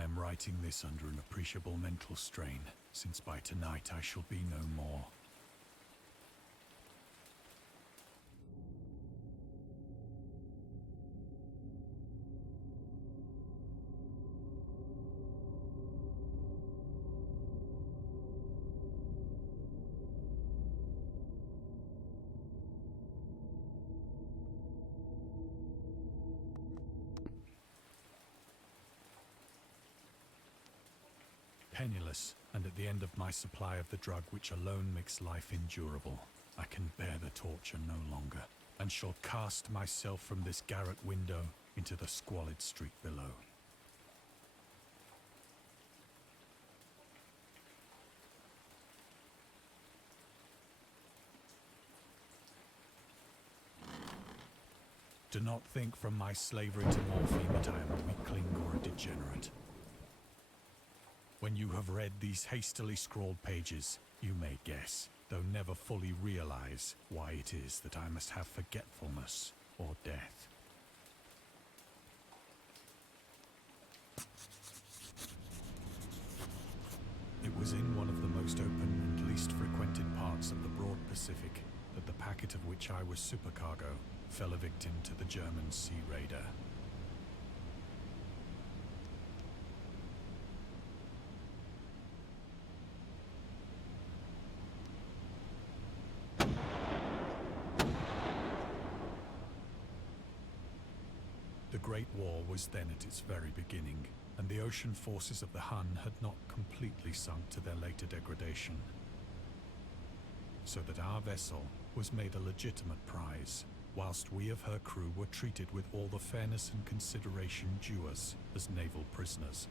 I am writing this under an appreciable mental strain, since by tonight I shall be no more. Penniless, and at the end of my supply of the drug which alone makes life endurable, I can bear the torture no longer, and shall cast myself from this garret window into the squalid street below. Do not think from my slavery to morphine that I am a weakling or a degenerate. When you have read these hastily scrawled pages, you may guess, though never fully realize, why it is that I must have forgetfulness or death. It was in one of the most open and least frequented parts of the broad Pacific that the packet of which I was supercargo fell a victim to the German sea raider. The Great War was then at its very beginning, and the ocean forces of the Hun had not completely sunk to their later degradation. So that our vessel was made a legitimate prize, whilst we of her crew were treated with all the fairness and consideration due us as naval prisoners.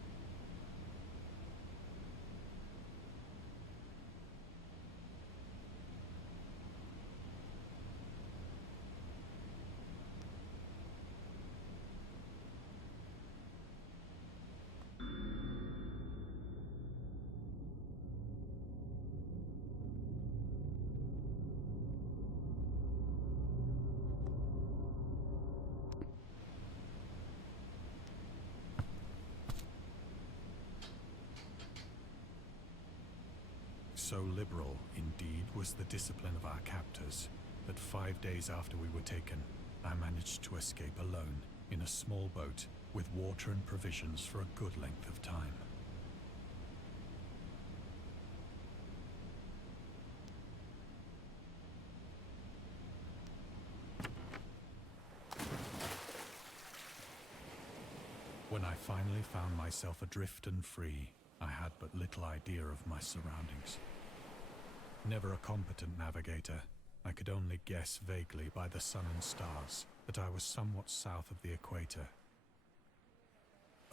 So liberal, indeed, was the discipline of our captors, that 5 days after we were taken, I managed to escape alone, in a small boat, with water and provisions for a good length of time. When I finally found myself adrift and free, I had but little idea of my surroundings. Never a competent navigator, I could only guess vaguely by the sun and stars that I was somewhat south of the equator.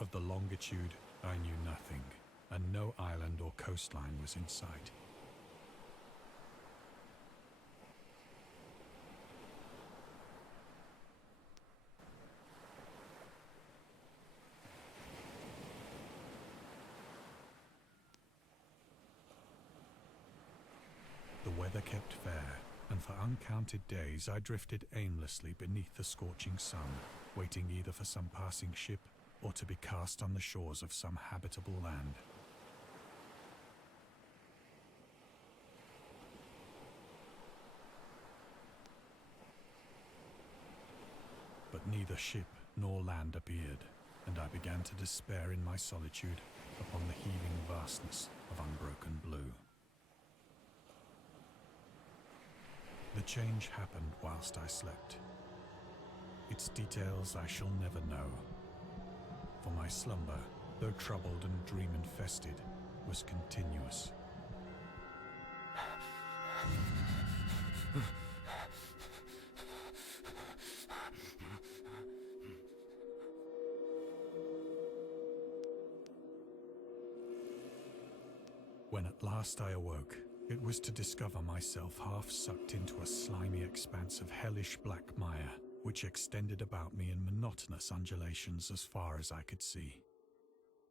Of the longitude, I knew nothing, and no island or coastline was in sight. The weather kept fair, and for uncounted days I drifted aimlessly beneath the scorching sun, waiting either for some passing ship or to be cast on the shores of some habitable land. But neither ship nor land appeared, and I began to despair in my solitude upon the heaving vastness of unbroken blue. The change happened whilst I slept. Its details I shall never know, for my slumber, though troubled and dream-infested, was continuous. When at last I awoke, it was to discover myself half sucked into a slimy expanse of hellish black mire, which extended about me in monotonous undulations as far as I could see,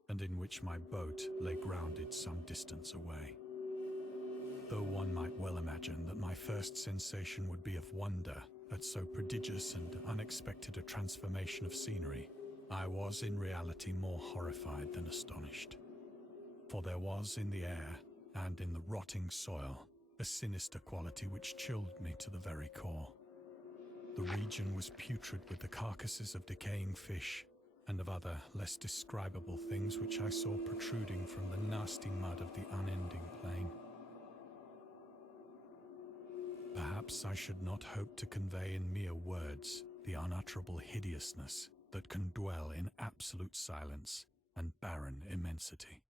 and in which my boat lay grounded some distance away. Though one might well imagine that my first sensation would be of wonder at so prodigious and unexpected a transformation of scenery, I was in reality more horrified than astonished, for there was in the air and in the rotting soil a sinister quality which chilled me to the very core. The region was putrid with the carcasses of decaying fish and of other, less describable things which I saw protruding from the nasty mud of the unending plain. Perhaps I should not hope to convey in mere words the unutterable hideousness that can dwell in absolute silence and barren immensity.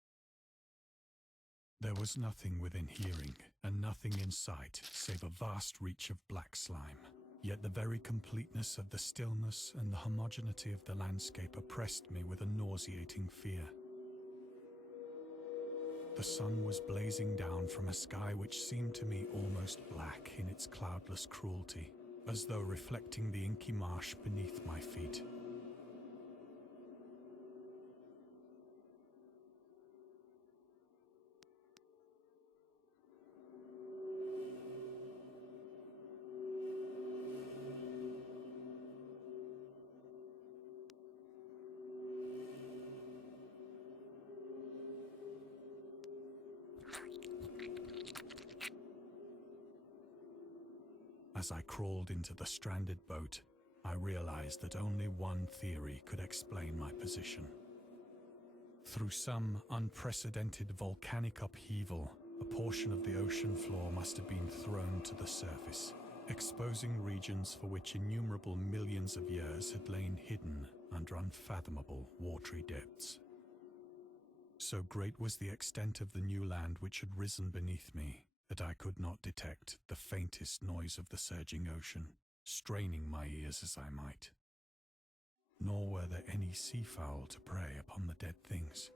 There was nothing within hearing and nothing in sight save a vast reach of black slime. Yet the very completeness of the stillness and the homogeneity of the landscape oppressed me with a nauseating fear. The sun was blazing down from a sky which seemed to me almost black in its cloudless cruelty, as though reflecting the inky marsh beneath my feet. As I crawled into the stranded boat, I realized that only one theory could explain my position. Through some unprecedented volcanic upheaval, a portion of the ocean floor must have been thrown to the surface, exposing regions for which innumerable millions of years had lain hidden under unfathomable watery depths. So great was the extent of the new land which had risen beneath me, that I could not detect the faintest noise of the surging ocean, straining my ears as I might. Nor were there any seafowl to prey upon the dead things.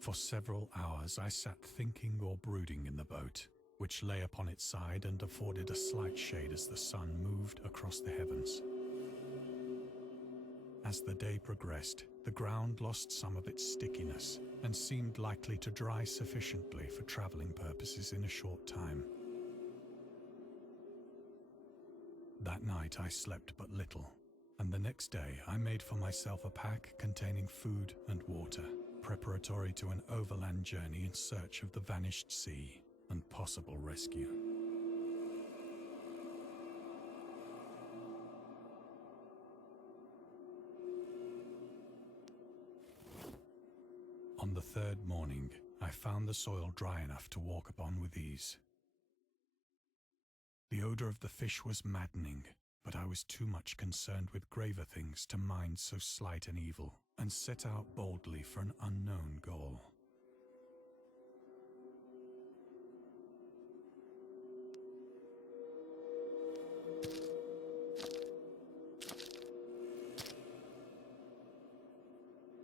For several hours I sat thinking or brooding in the boat, which lay upon its side and afforded a slight shade as the sun moved across the heavens. As the day progressed, the ground lost some of its stickiness and seemed likely to dry sufficiently for traveling purposes in a short time. That night I slept but little, and the next day I made for myself a pack containing food and water, preparatory to an overland journey in search of the vanished sea and possible rescue. On the third morning, I found the soil dry enough to walk upon with ease. The odor of the fish was maddening, but I was too much concerned with graver things to mind so slight an evil, and set out boldly for an unknown goal.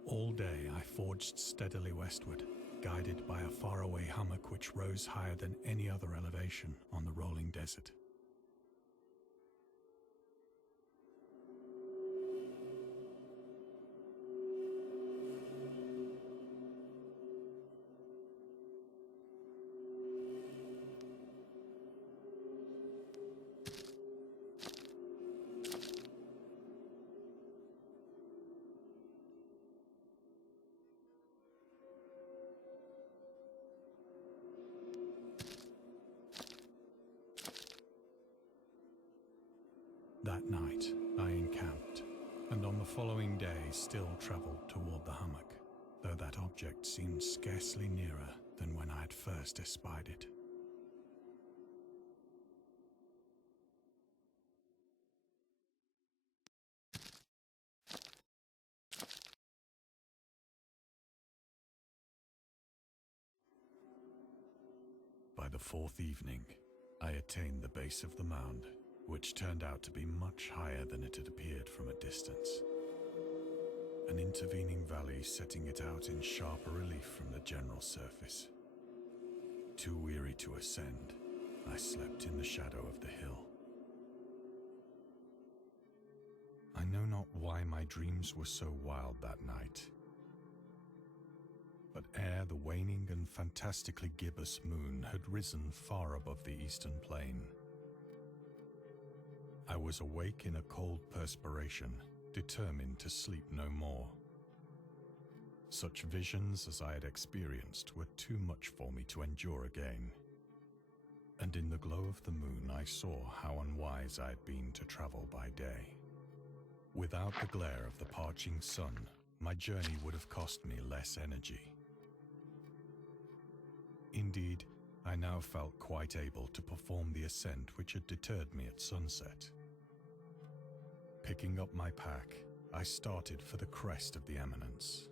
All day I forged steadily westward, guided by a faraway hummock which rose higher than any other elevation on the rolling desert. That night, I encamped, and on the following day still travelled toward the hummock, though that object seemed scarcely nearer than when I had first espied it. By the fourth evening, I attained the base of the mound, which turned out to be much higher than it had appeared from a distance. An intervening valley setting it out in sharper relief from the general surface. Too weary to ascend, I slept in the shadow of the hill. know not why my dreams were so wild that night. But ere the waning and fantastically gibbous moon had risen far above the eastern plain, I was awake in a cold perspiration, determined to sleep no more. Such visions as I had experienced were too much for me to endure again. And in the glow of the moon I saw how unwise I had been to travel by day. Without the glare of the parching sun, my journey would have cost me less energy. Indeed, I now felt quite able to perform the ascent which had deterred me at sunset. Picking up my pack, I started for the crest of the eminence.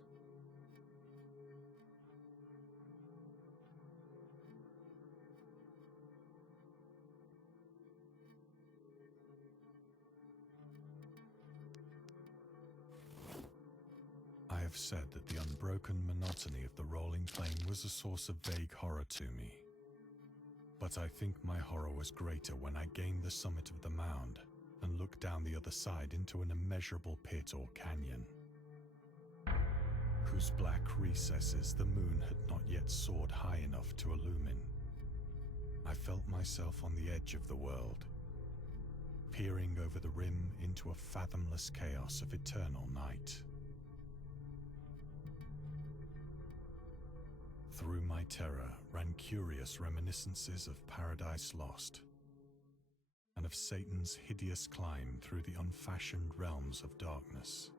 I have said that the unbroken monotony of the rolling plain was a source of vague horror to me. But I think my horror was greater when I gained the summit of the mound and looked down the other side into an immeasurable pit or canyon, whose black recesses the moon had not yet soared high enough to illumine. I felt myself on the edge of the world, peering over the rim into a fathomless chaos of eternal night. Through my terror ran curious reminiscences of Paradise Lost, and of Satan's hideous climb through the unfashioned realms of darkness.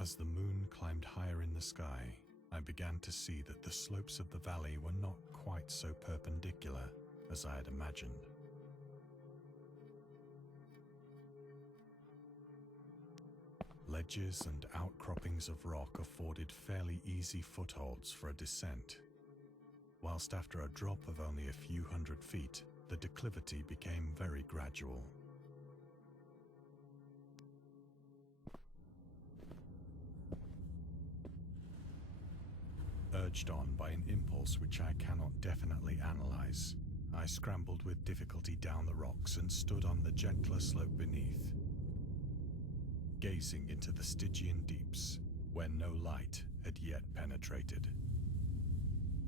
As the moon climbed higher in the sky, I began to see that the slopes of the valley were not quite so perpendicular as I had imagined. Ledges and outcroppings of rock afforded fairly easy footholds for a descent, whilst after a drop of only a few hundred feet, the declivity became very gradual. Urged on by an impulse which I cannot definitely analyze, I scrambled with difficulty down the rocks and stood on the gentler slope beneath, gazing into the Stygian deeps, where no light had yet penetrated.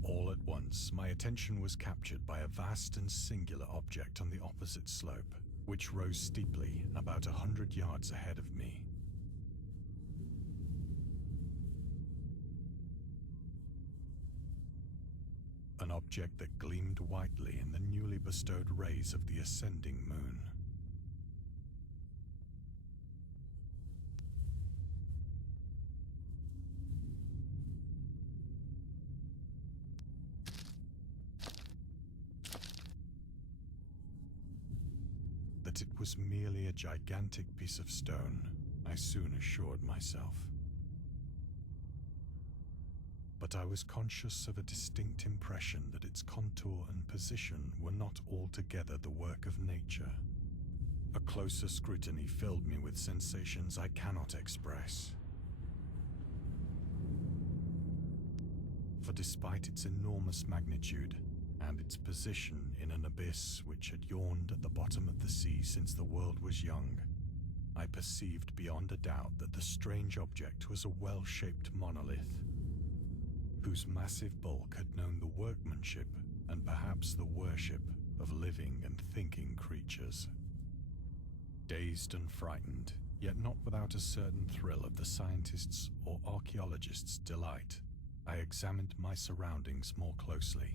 All at once, my attention was captured by a vast and singular object on the opposite slope, which rose steeply about 100 yards ahead of me. An object that gleamed whitely in the newly bestowed rays of the ascending moon. That it was merely a gigantic piece of stone, I soon assured myself. But I was conscious of a distinct impression that its contour and position were not altogether the work of nature. A closer scrutiny filled me with sensations I cannot express. For despite its enormous magnitude, and its position in an abyss which had yawned at the bottom of the sea since the world was young, I perceived beyond a doubt that the strange object was a well-shaped monolith, whose massive bulk had known the workmanship and perhaps the worship of living and thinking creatures. Dazed and frightened, yet not without a certain thrill of the scientist's or archaeologist's delight, I examined my surroundings more closely.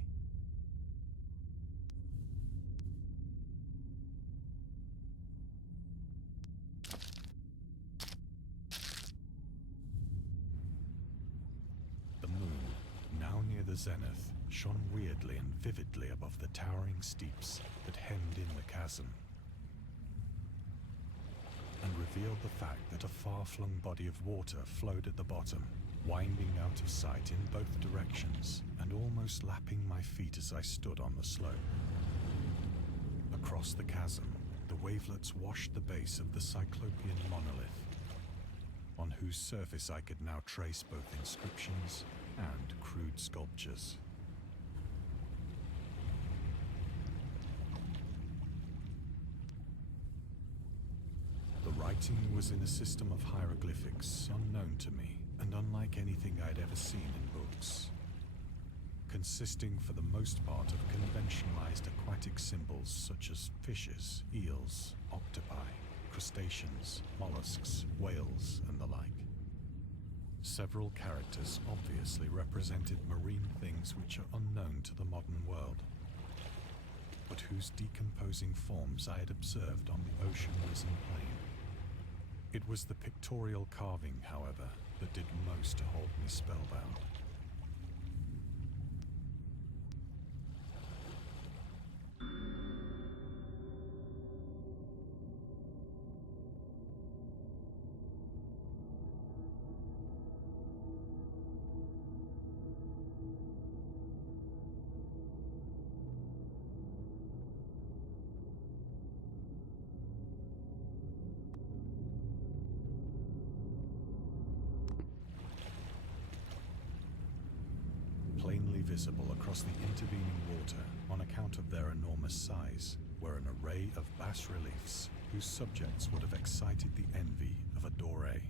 The zenith shone weirdly and vividly above the towering steeps that hemmed in the chasm, and revealed the fact that a far-flung body of water flowed at the bottom, winding out of sight in both directions and almost lapping my feet as I stood on the slope. Across the chasm, the wavelets washed the base of the Cyclopean monolith, on whose surface I could now trace both inscriptions and crude sculptures. The right writing was in a system of hieroglyphics unknown to me and unlike anything I'd ever seen in books, consisting for the most part of conventionalized aquatic symbols such as fishes, eels, octopi, crustaceans, mollusks, whales, and the like. Several characters obviously represented marine things which are unknown to the modern world, but whose decomposing forms I had observed on the ocean-risen plain. It was the pictorial carving, however, that did most to hold me spellbound. Plainly visible across the intervening water on account of their enormous size were an array of bas-reliefs whose subjects would have excited the envy of a Doré.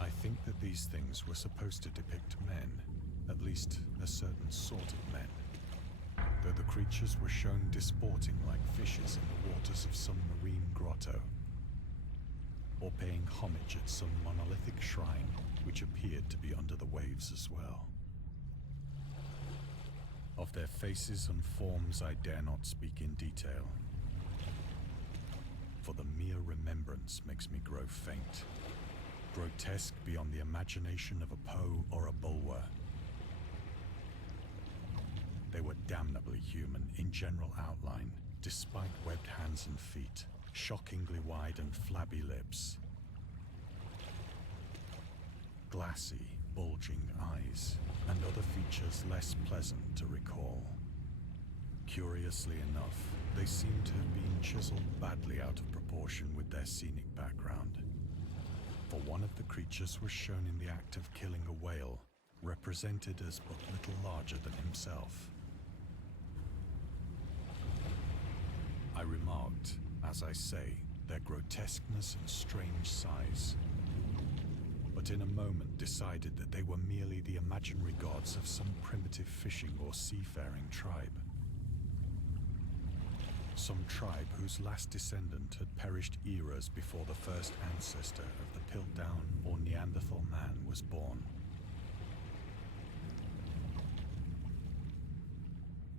I think that these things were supposed to depict men, at least a certain sort of men, though the creatures were shown disporting like fishes in the waters of some marine grotto, or paying homage at some monolithic shrine which appeared to be under the waves as well. Of their faces and forms I dare not speak in detail, for the mere remembrance makes me grow faint, grotesque beyond the imagination of a Poe or a Bulwer. They were damnably human in general outline, despite webbed hands and feet, shockingly wide and flabby lips, glassy, bulging eyes, and other features less pleasant to recall. Curiously enough, they seem to have been chiseled badly out of proportion with their scenic background, for one of the creatures was shown in the act of killing a whale, represented as but little larger than himself. I remarked, as I say, their grotesqueness and strange size, but in a moment decided that they were merely the imaginary gods of some primitive fishing or seafaring tribe. Some tribe whose last descendant had perished eras before the first ancestor of the Piltdown or Neanderthal man was born.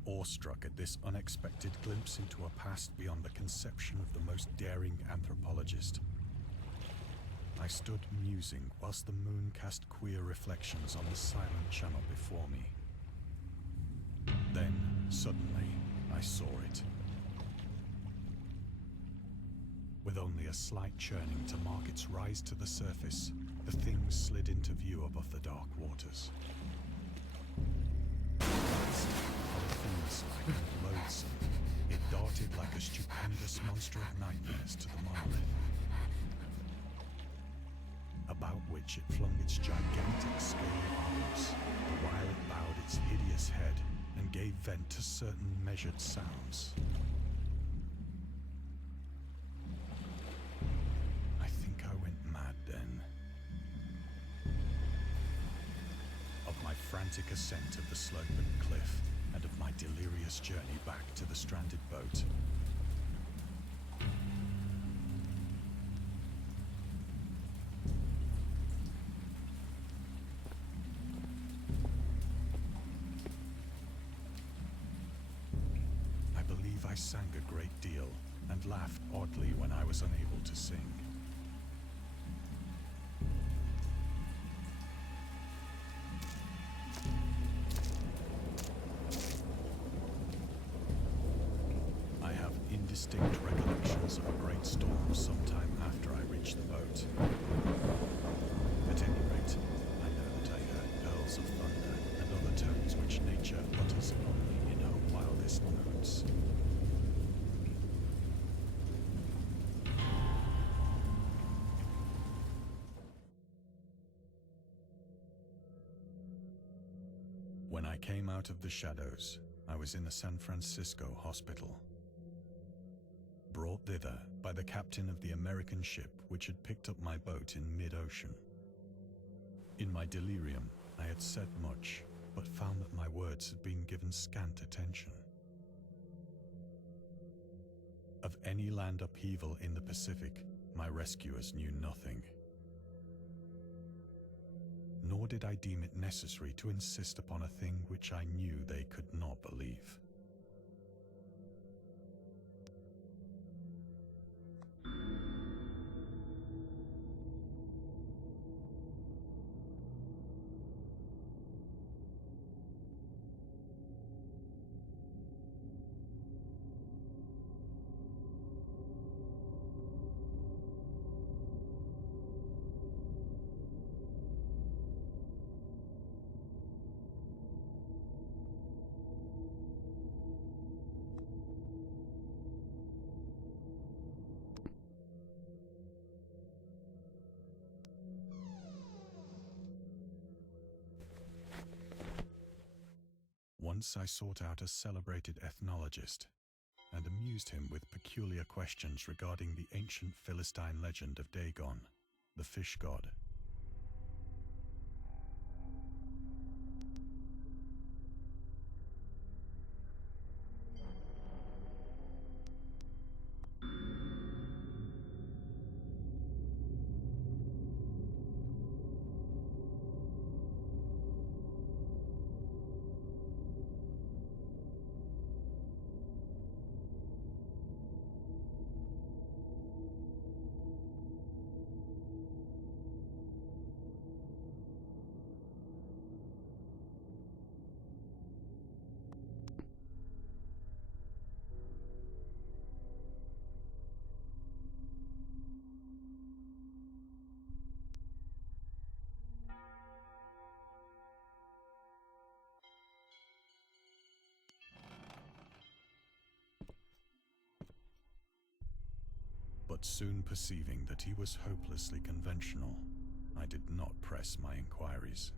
Awestruck at this unexpected glimpse into a past beyond the conception of the most daring anthropologist, I stood musing whilst the moon cast queer reflections on the silent channel before me. Then, suddenly, I saw it. With only a slight churning to mark its rise to the surface, the thing slid into view above the dark waters. Polyphemus-like and loathsome, it darted like a stupendous monster of nightmares to the monolith, about which it flung its gigantic scaly arms, while it bowed its hideous head and gave vent to certain measured sounds. I think I went mad then. Of my frantic ascent of the slope and cliff, and of my delirious journey back to the stranded boat. I sang a great deal and laughed oddly when I was unable to sing. I have indistinct recollections of a great storm sometime after I reached the boat. At any rate, I know that I heard pearls of thunder and other tones which nature utters upon me in her wildest moods. When I came out of the shadows, I was in a San Francisco hospital. brought thither by the captain of the American ship which had picked up my boat in mid-ocean. In my delirium, I had said much, but found that my words had been given scant attention. Of any land upheaval in the Pacific, my rescuers knew nothing. Nor did I deem it necessary to insist upon a thing which I knew they could not believe. Once I sought out a celebrated ethnologist and amused him with peculiar questions regarding the ancient Philistine legend of Dagon, the fish god. But soon perceiving that he was hopelessly conventional, I did not press my inquiries.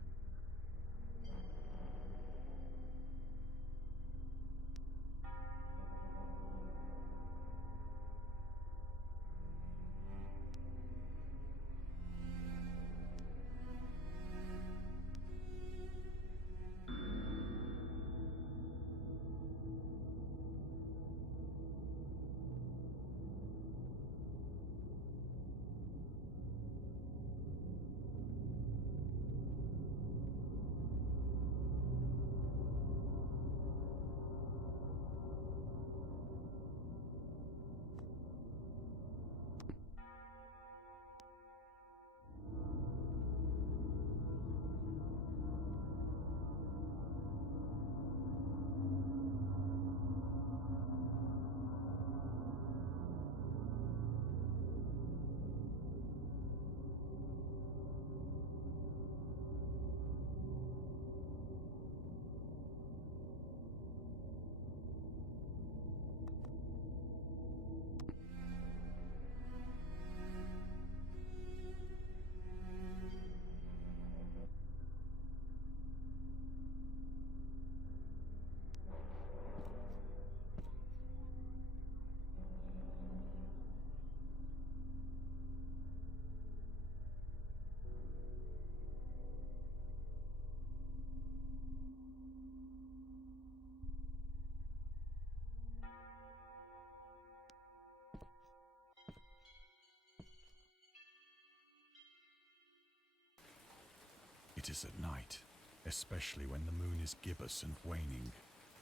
It is at night, especially when the moon is gibbous and waning,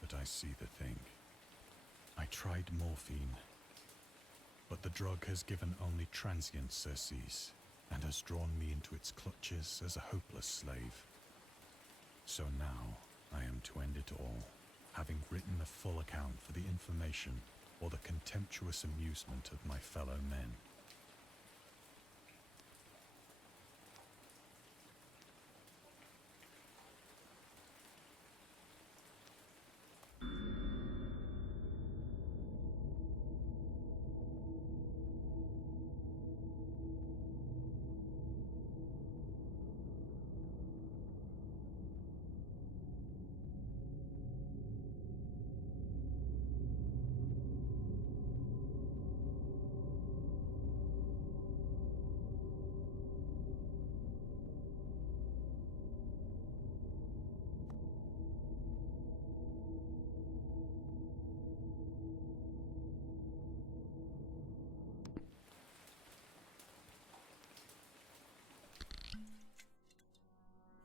that I see the thing. I tried morphine, but the drug has given only transient surcease and has drawn me into its clutches as a hopeless slave. So now I am to end it all, having written a full account for the information or the contemptuous amusement of my fellow men.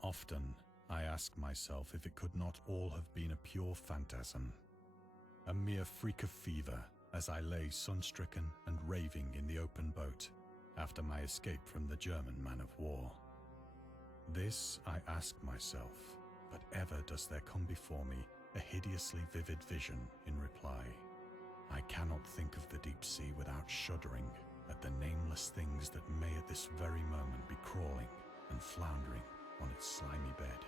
Often, I ask myself if it could not all have been a pure phantasm, a mere freak of fever as I lay sun-stricken and raving in the open boat after my escape from the German man-of-war. This I ask myself, but ever does there come before me a hideously vivid vision in reply. I cannot think of the deep sea without shuddering at the nameless things that may at this very moment be crawling and floundering on its slimy bed,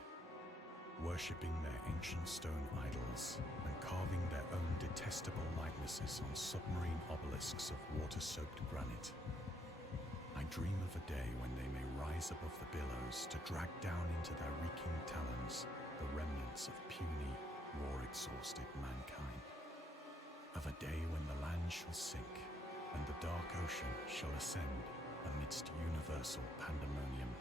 worshipping their ancient stone idols and carving their own detestable likenesses on submarine obelisks of water-soaked granite. I dream of a day when they may rise above the billows to drag down into their reeking talons the remnants of puny, war-exhausted mankind. Of a day when the land shall sink and the dark ocean shall ascend amidst universal pandemonium.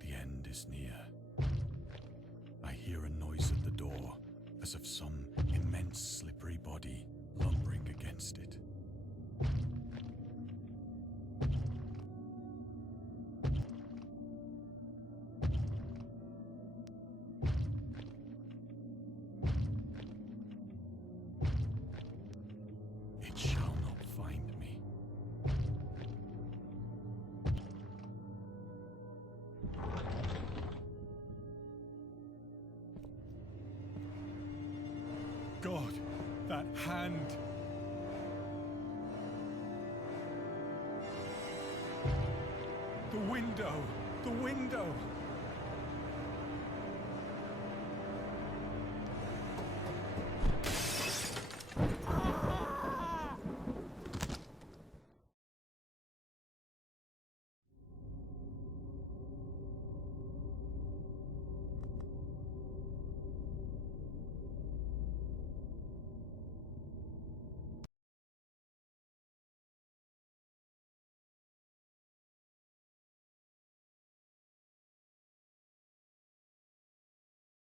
The end is near. I hear a noise at the door, as of some immense slippery body lumbering against it. It shall not find me. God, that hand! The window! The window!